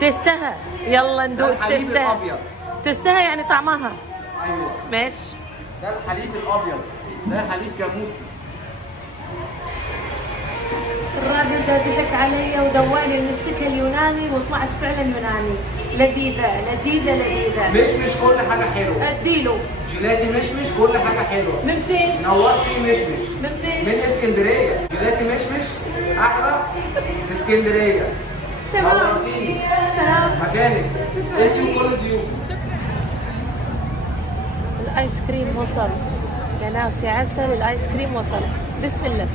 تستهى. يلا ندوق. الحليب تستهى. الابيض. تستهى يعني طعمها. ايوه ماشي. ده الحليب الابيض، ده حليب جاموسي. الراجل ده ضحك علي ودواني المستكة اليوناني وطلعت فعلا يوناني. لذيذة لذيذة لذيذة. مشمش كل حاجه حلوه. اديله. جيلاتي مشمش كل حاجه حلوه. من فين؟ نورتي مشمش. من فين؟ من اسكندريه. جيلاتي مشمش احلى في اسكندريه. تمام. نورتيني. سلام. مكانك انت وكل ضيوفك. الايس كريم وصل يا ناس يا عسل. الايس كريم وصل. بسم الله.